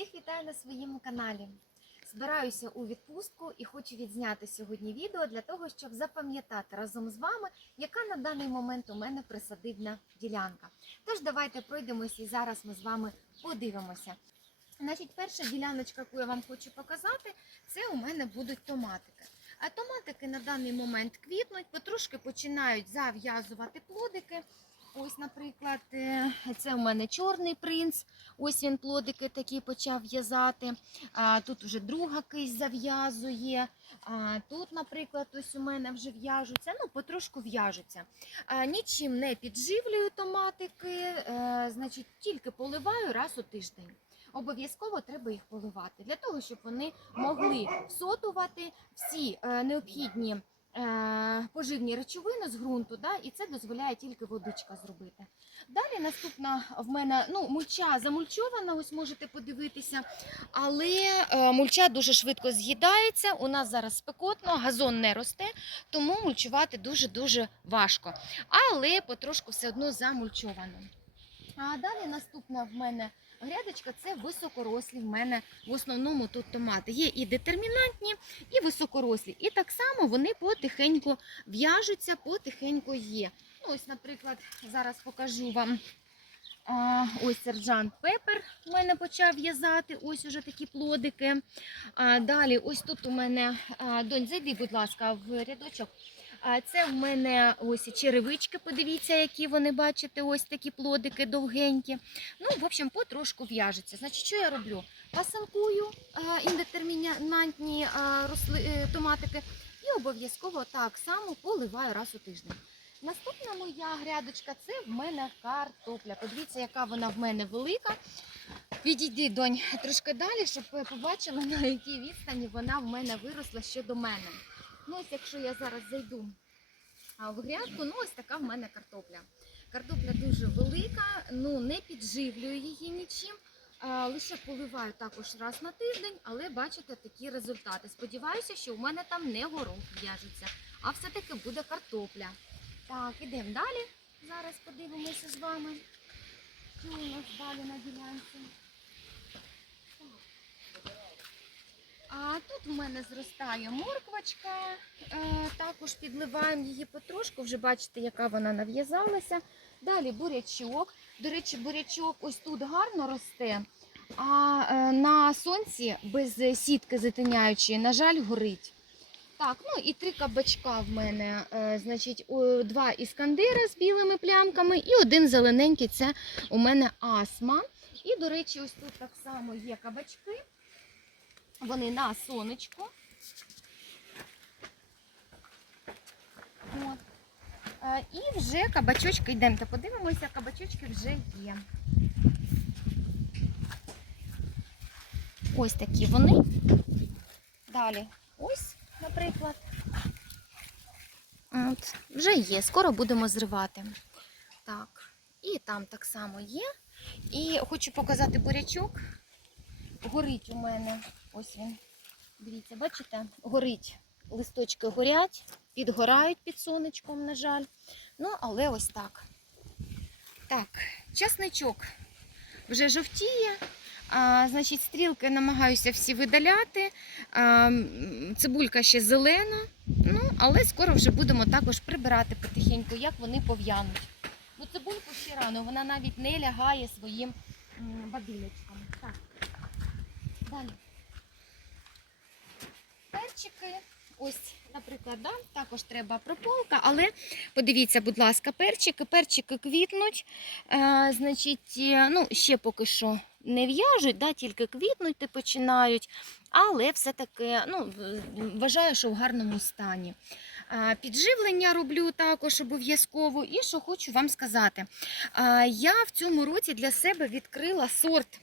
Всіх вітаю на своєму каналі. Збираюся у відпустку і хочу відзняти сьогодні відео для того, щоб запам'ятати разом з вами, яка на даний момент у мене присадибна ділянка. Тож давайте пройдемося і зараз ми з вами подивимося. Значить, перша діляночка, яку я вам хочу показати, це у мене будуть томатики. А томатики на даний момент квітнуть, потрошки починають зав'язувати плодики. Ось, наприклад, е, це у мене чорний принц. Ось він плодики такі почав в'язати. Тут вже друга кись зав'язує. Тут, наприклад, ось у мене вже в'яжуться. Ну, потрошку в'яжуться. Нічим не підживлюю томатики, е, значить, тільки поливаю раз у тиждень. Обов'язково треба їх поливати для того, щоб вони могли всотувати всі е, необхідні поживні речовини з ґрунту, да, і це дозволяє тільки водичка зробити. Далі наступна в мене ну, мульча замульчована, ось можете подивитися, але е, мульча дуже швидко з'їдається. У нас зараз спекотно, газон не росте, тому мульчувати дуже-дуже важко. Але потрошку все одно замульчовано. А далі наступна в мене грядочка це високорослі в мене в основному тут томати. Є і детермінантні, і високорослі. І так само вони потихеньку в'яжуться, потихеньку є. Ну, ось, наприклад, зараз покажу вам. А, ось сержант Пепер у мене почав в'язати. Ось уже такі плодики. А, далі, ось тут у мене а, донь, зайди, будь ласка, в рядочок. А це в мене ось черевички. Подивіться, які вони бачите, ось такі плодики довгенькі. Ну, в общем, потрошку в'яжеться. Значить, що я роблю? Пасанкую індетермінантні е, томатики і обов'язково так само поливаю раз у тиждень. Наступна моя грядочка це в мене картопля. Подивіться, яка вона в мене велика. Відійди, донь, трошки далі, щоб ви побачили, на якій відстані вона в мене виросла щодо мене. Ну, ось якщо я зараз зайду в грядку, ну ось така в мене картопля. Картопля дуже велика, ну не підживлюю її нічим. Лише поливаю також раз на тиждень, але бачите такі результати. Сподіваюся, що у мене там не горох в'яжеться, а все-таки буде картопля. Так, ідемо далі. Зараз подивимося з вами. Що у нас далі на ділянці? А тут у мене зростає морквочка, е, також підливаємо її потрошку, вже бачите, яка вона нав'язалася. Далі бурячок. До речі, бурячок ось тут гарно росте, а е, на сонці без сітки затиняючої, на жаль, горить. Так, ну і три кабачка в мене. Е, значить, два іскандера з білими плямками і один зелененький це у мене асма. І, до речі, ось тут так само є кабачки. Вони на сонечку. От. Е, І вже кабачочки, йдемте подивимося, кабачочки вже є. Ось такі вони. Далі ось, наприклад. От, вже є, скоро будемо зривати. Так, і там так само є. І хочу показати бурячок. Горить у мене. Ось він. Дивіться, бачите? Горить. Листочки горять, підгорають під сонечком, на жаль. Ну, але ось так. Так, часничок вже жовтіє. А, значить, стрілки намагаюся всі видаляти. А, цибулька ще зелена. Ну, але скоро вже будемо також прибирати потихеньку, як вони пов'януть. Бо цибульку ще рано, вона навіть не лягає своїм м, бадилечком. Так. Далі. Перчики. Ось, наприклад, да, також треба прополка, але подивіться, будь ласка, перчики. Перчики квітнуть. Е, значить, е, ну, ще поки що не в'яжуть, да, тільки квітнути починають. Але все-таки ну, вважаю, що в гарному стані. Е, Підживлення роблю також обов'язково. І що хочу вам сказати, е, я в цьому році для себе відкрила сорт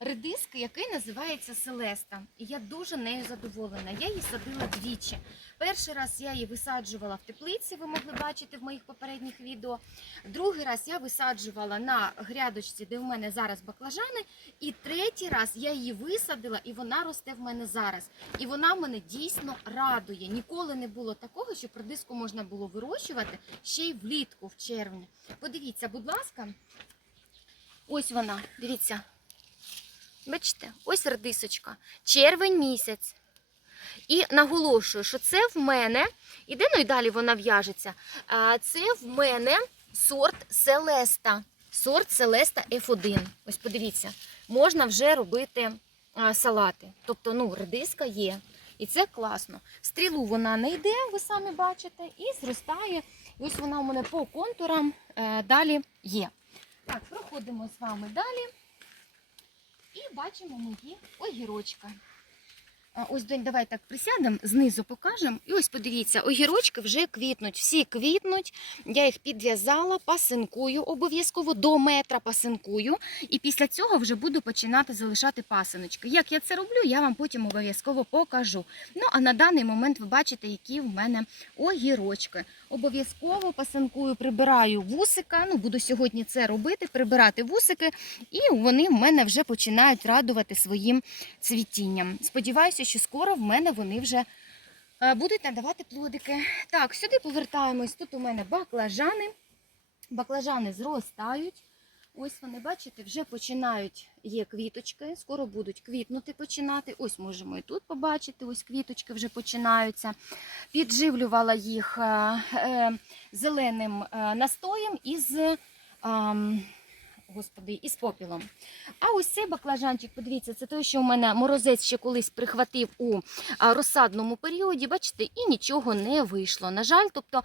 редиски, який називається Селеста. І я дуже нею задоволена. Я її садила двічі. Перший раз я її висаджувала в теплиці, ви могли бачити в моїх попередніх відео. Другий раз я висаджувала на грядочці, де в мене зараз баклажани. І третій раз я її висадила, і вона росте в мене зараз. І вона мене дійсно радує. Ніколи не було такого, що редиску можна було вирощувати ще й влітку, в червні. Подивіться, будь ласка, ось вона, дивіться. Бачите, ось редисочка, червень місяць. І наголошую, що це в мене, іде, ну і далі вона в'яжеться. Це в мене сорт Селеста. Сорт Селеста F1. Ось подивіться, можна вже робити салати. Тобто, ну, редиска є. І це класно. Стрілу вона не йде, ви самі бачите, і зростає. Ось вона у мене по контурам е, далі є. Так, проходимо з вами далі. І бачимо мої огірочки. Ось, донь, давай так присядемо, знизу покажемо. І ось подивіться, огірочки вже квітнуть, всі квітнуть. Я їх підв'язала, пасинкую обов'язково до метра пасинкую. І після цього вже буду починати залишати пасиночки. Як я це роблю, я вам потім обов'язково покажу. Ну, а на даний момент ви бачите, які в мене огірочки. Обов'язково пасанкую прибираю вусика. Ну, буду сьогодні це робити, прибирати вусики, і вони в мене вже починають радувати своїм цвітінням. Сподіваюся, що скоро в мене вони вже е, будуть надавати плодики. Так, сюди повертаємось. Тут у мене баклажани. Баклажани зростають. Ось вони, бачите, вже починають є квіточки, скоро будуть квітнути починати. Ось можемо і тут побачити, ось квіточки вже починаються. Підживлювала їх е, е, зеленим е, настоєм із, господи, із попілом. А ось цей баклажанчик, подивіться, це той, що у мене морозець ще колись прихватив у розсадному періоді. Бачите, і нічого не вийшло. На жаль, тобто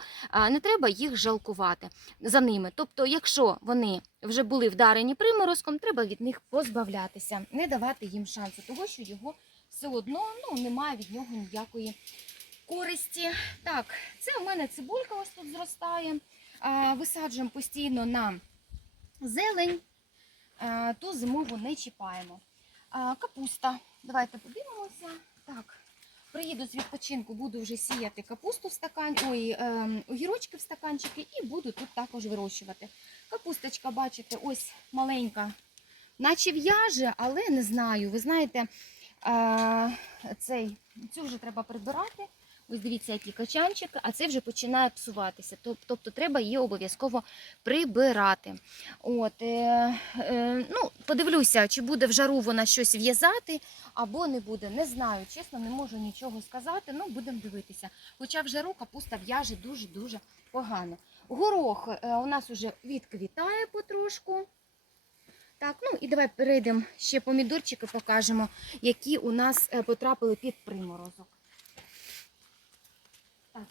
не треба їх жалкувати за ними. Тобто, якщо вони вже були вдарені приморозком, треба від них позбавлятися, не давати їм шансу, того що його все одно ну, немає від нього ніякої користі. Так, це у мене цибулька ось тут зростає. Висаджуємо постійно на зелень, ту зимову не чіпаємо. Капуста. Давайте подивимося. Так. Приїду з відпочинку, буду вже сіяти капусту в стакан, ой, ем, огірочки в стаканчики і буду тут також вирощувати. Капусточка, бачите, ось маленька, наче в'яже, але не знаю. Ви знаєте, е, цей, цю вже треба прибирати. Ось дивіться, які качанчики, а це вже починає псуватися. Тобто треба її обов'язково прибирати. От, е, е, ну, подивлюся, чи буде в жару вона щось в'язати або не буде. Не знаю, чесно, не можу нічого сказати. Ну, будемо дивитися. Хоча в жару капуста в'яже дуже-дуже погано. Горох е, у нас вже відквітає потрошку. Так, ну і давай перейдемо ще помідорчики покажемо, які у нас е, потрапили під приморозок. Так,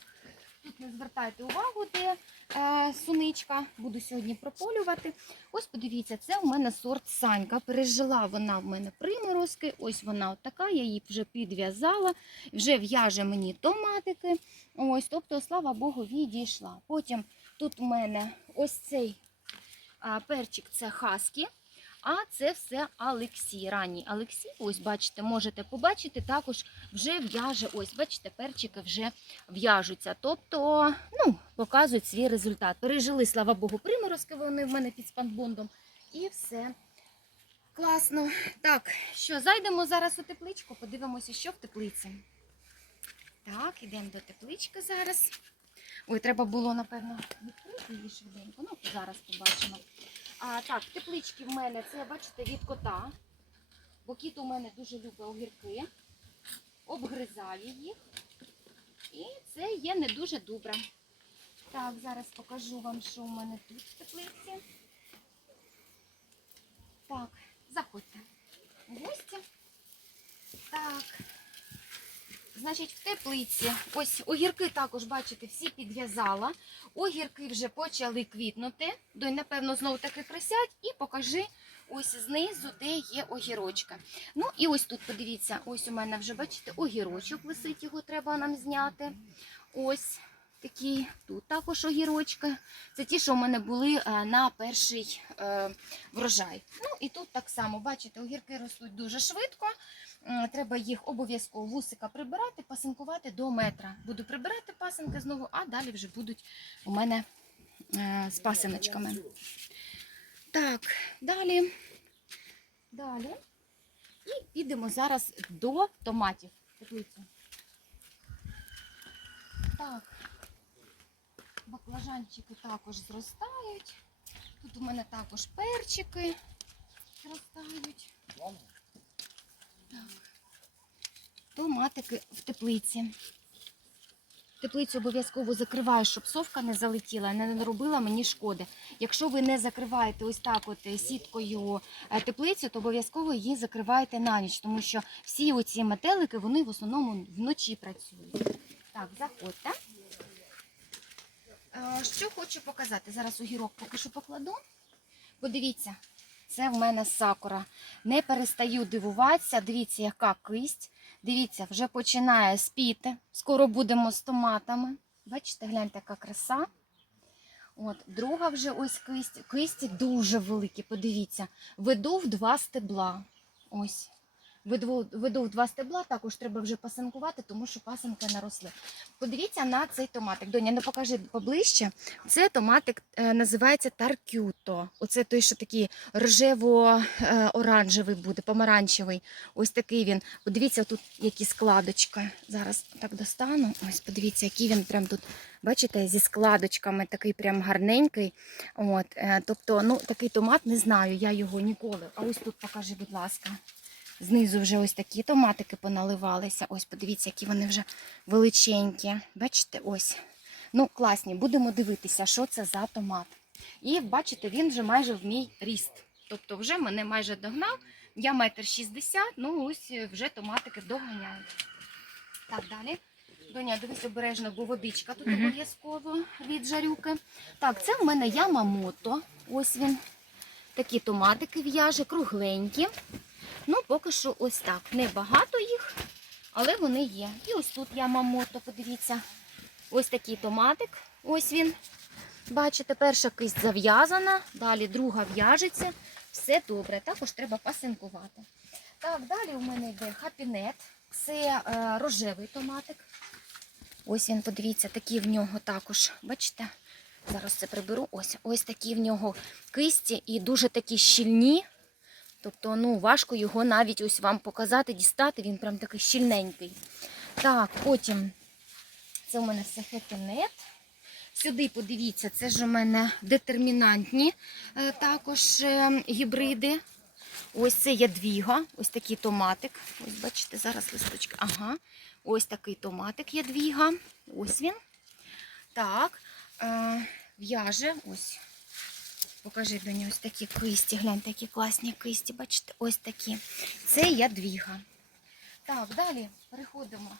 тут не звертайте увагу, де е, суничка. Буду сьогодні прополювати. Ось подивіться, це у мене сорт Санька. Пережила вона в мене приморозки. Ось вона така, я її вже підв'язала, вже в'яже мені томатики. Ось, тобто, слава Богу, відійшла. Потім тут у мене ось цей перчик це хаскі. А це все Алексій. Ранній Алексій. Ось, бачите, можете побачити, також вже в'яже. Ось, бачите, перчики вже в'яжуться. Тобто, ну, показують свій результат. Пережили, слава Богу, приморозки вони в мене під спанбондом. І все класно. Так, що, зайдемо зараз у тепличку, подивимося, що в теплиці. Так, йдемо до теплички зараз. Ой, треба було, напевно, відкрити її швиденько. Ну, зараз побачимо. А, так, теплички в мене це, бачите, від кота. Бо кіт у мене дуже любить огірки, обгризає їх. І це є не дуже добре. Так, зараз покажу вам, що у мене тут в теплиці. Так, заходьте гості. Так. Значить, в теплиці. Ось огірки також, бачите, всі підв'язала. Огірки вже почали квітнути. Дой, напевно, знову таки присядь і покажи ось знизу, де є огірочка. Ну і ось тут, подивіться, ось у мене вже, бачите, огірочок висить, його треба нам зняти. Ось такі тут також огірочки. Це ті, що у мене були е, на перший е, врожай. Ну і тут так само, бачите, огірки ростуть дуже швидко. Треба їх обов'язково вусика прибирати, пасинкувати до метра. Буду прибирати пасинки знову, а далі вже будуть у мене е, з пасиночками. Так, далі. Далі. І підемо зараз до томатів. Теплицю. Так. Баклажанчики також зростають. Тут у мене також перчики зростають. Томатики в теплиці. Теплицю обов'язково закриваю, щоб совка не залетіла, не наробила мені шкоди. Якщо ви не закриваєте ось так от е, сіткою е, теплицю, то обов'язково її закриваєте на ніч, тому що всі оці метелики вони в основному вночі працюють. Так, заходьте. Е, Що хочу показати? Зараз огірок поки що покладу. Подивіться, це в мене сакура. Не перестаю дивуватися. Дивіться, яка кисть. Дивіться, вже починає спіти. Скоро будемо з томатами. Бачите, гляньте, яка краса. От, друга вже ось кисть. Кисті дуже великі, подивіться. Веду в два стебла. Ось. Веду два стебла, також треба вже пасинкувати, тому що пасинки наросли. Подивіться на цей томатик. Доня, ну покажи поближче. Це томатик е, називається таркюто. Оце той, що такий рожево-оранжевий буде, помаранчевий. Ось такий він. Подивіться, тут які складочки. Зараз так достану. Ось подивіться, який він прям тут. Бачите, зі складочками такий прям гарненький. От, е, тобто, ну такий томат не знаю, я його ніколи. А ось тут покажи, будь ласка. Знизу вже ось такі томатики поналивалися. Ось, подивіться, які вони вже величенькі. Бачите, ось. Ну, класні. Будемо дивитися, що це за томат. І бачите, він вже майже в мій ріст. Тобто вже мене майже догнав. Я метр шістдесят, ну ось вже томатики доганяють. Так, далі. Доня, дивись обережно, бо водичка тут обов'язково від жарюки. Так, це в мене ямамото. Ось він. Такі томатики в'яже, кругленькі. Ну, поки що ось так. Небагато їх, але вони є. І ось тут я ямамото, подивіться. Ось такий томатик. Ось він. Бачите, перша кисть зав'язана, далі друга в'яжеться. Все добре. Також треба пасинкувати. Так, далі у мене йде хапінет. Це е, рожевий томатик. Ось він, подивіться, такі в нього також. Бачите? Зараз це приберу. Ось ось такі в нього кисті і дуже такі щільні. Тобто, ну, важко його навіть ось вам показати, дістати. Він прям такий щільненький. Так, потім це у мене все хепінет. Сюди подивіться, це ж у мене детермінантні е, також е, гібриди. Ось це ядвіга, ось такий томатик. Ось бачите, зараз листочки. Ага. Ось такий томатик ядвіга. Ось він. Так, е, в'яже. Ось. Покажи до ось такі кисті. Гляньте, які класні кисті. Бачите, ось такі. Це ядвіга. Так, далі переходимо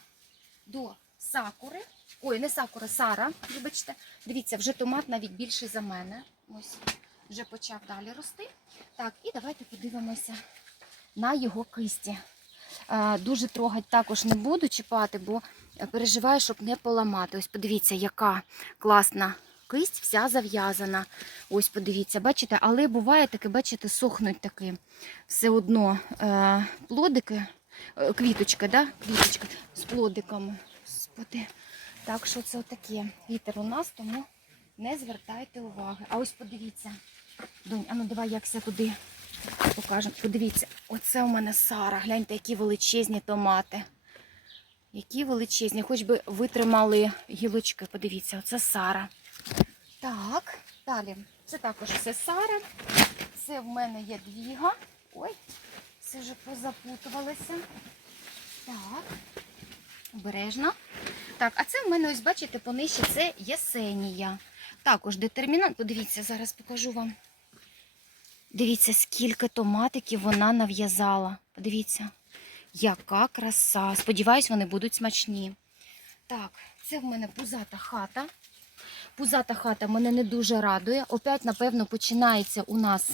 до сакури. Ой, не сакура, сара. Вибачте. Дивіться, вже томат навіть більший за мене. Ось вже почав далі рости. Так, і давайте подивимося на його кисті. Е, Дуже трогати також не буду чіпати, бо переживаю, щоб не поламати. Ось подивіться, яка класна кисть, вся зав'язана. Ось подивіться, бачите, але буває таке, бачите, сохнуть таки все одно е, плодики, е, квіточка, да? квіточка з плодиками. Господи. Так що це таке. Вітер у нас, тому не звертайте уваги. А ось подивіться. Донь, а ну давай якся туди покажемо. Подивіться, оце у мене Сара. Гляньте, які величезні томати. Які величезні, хоч би витримали гілочки. Подивіться, оце Сара. Так, далі. Це також все Сара. Це в мене є двіга. Ой, це вже позапутувалося. Так, обережно. Так, а це в мене, ось бачите, понижче це Єсенія. Також детермінант. Подивіться, зараз покажу вам. Дивіться, скільки томатиків вона нав'язала. Подивіться, яка краса. Сподіваюсь, вони будуть смачні. Так, це в мене пузата хата. Пузата хата мене не дуже радує. Опять, напевно, починається у нас.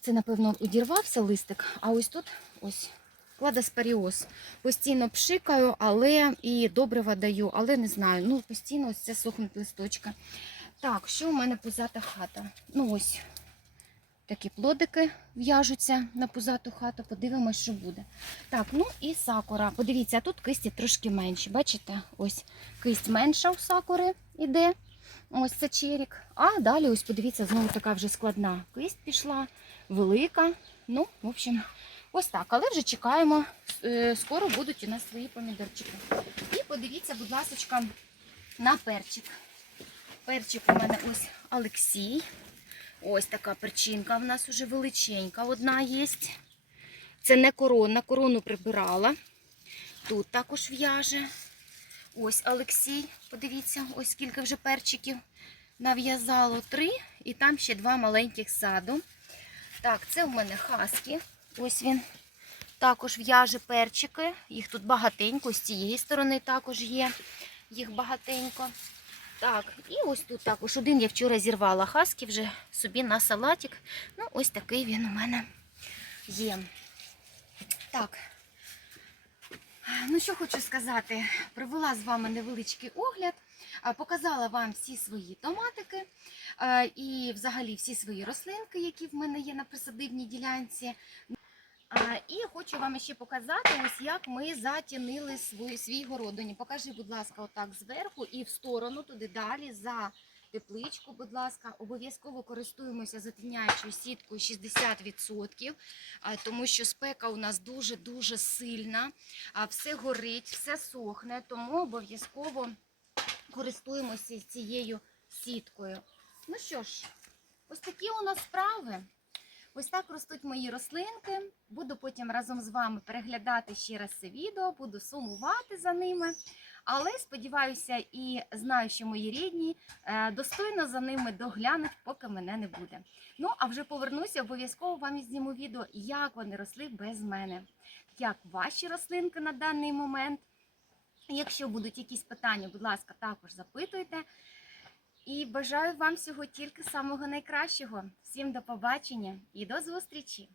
Це, напевно, одірвався листик, а ось тут ось кладоспаріоз. Постійно пшикаю, але і добрива даю, але не знаю. Ну, постійно ось це сохнуть листочки. Так, що у мене пузата хата? Ну ось такі плодики в'яжуться на пузату хату. Подивимось, що буде. Так, ну і сакура. Подивіться, тут кисті трошки менші. Бачите? Ось кисть менша у сакури іде. Ось це черік. А далі, ось подивіться, знову така вже складна кисть пішла, велика. Ну, в общем, ось так. Але вже чекаємо. е, Скоро будуть у нас свої помідорчики. І подивіться, будь ласка, на перчик. Перчик у мене ось Олексій. Ось така перчинка в нас уже величенька одна є. Це не корона, корону прибирала. Тут також в'яже. Ось Олексій, подивіться, ось скільки вже перчиків нав'язало три, і там ще два маленьких саду. Так, це в мене хаски. Ось він також в'яже перчики. Їх тут багатенько, з цієї сторони також є. Їх багатенько. Так, і ось тут також один я вчора зірвала хаски вже собі на салатик. Ну, ось такий він у мене є. Так. Ну, що хочу сказати, провела з вами невеличкий огляд, показала вам всі свої томатики і взагалі всі свої рослинки, які в мене є на присадибній ділянці. І хочу вам ще показати, ось як ми затінили свій, свій городині. Покажи, будь ласка, отак зверху і в сторону, туди далі, за тепличку, будь ласка, обов'язково користуємося затіняючою сіткою 60%, тому що спека у нас дуже-дуже сильна, все горить, все сохне, тому обов'язково користуємося цією сіткою. Ну що ж, ось такі у нас справи. Ось так ростуть мої рослинки. Буду потім разом з вами переглядати ще раз це відео, буду сумувати за ними. Але сподіваюся і знаю, що мої рідні е, достойно за ними доглянуть, поки мене не буде. Ну, а вже повернуся, обов'язково вам і зніму відео, як вони росли без мене. Як ваші рослинки на даний момент. Якщо будуть якісь питання, будь ласка, також запитуйте. І бажаю вам всього тільки самого найкращого. Всім до побачення і до зустрічі!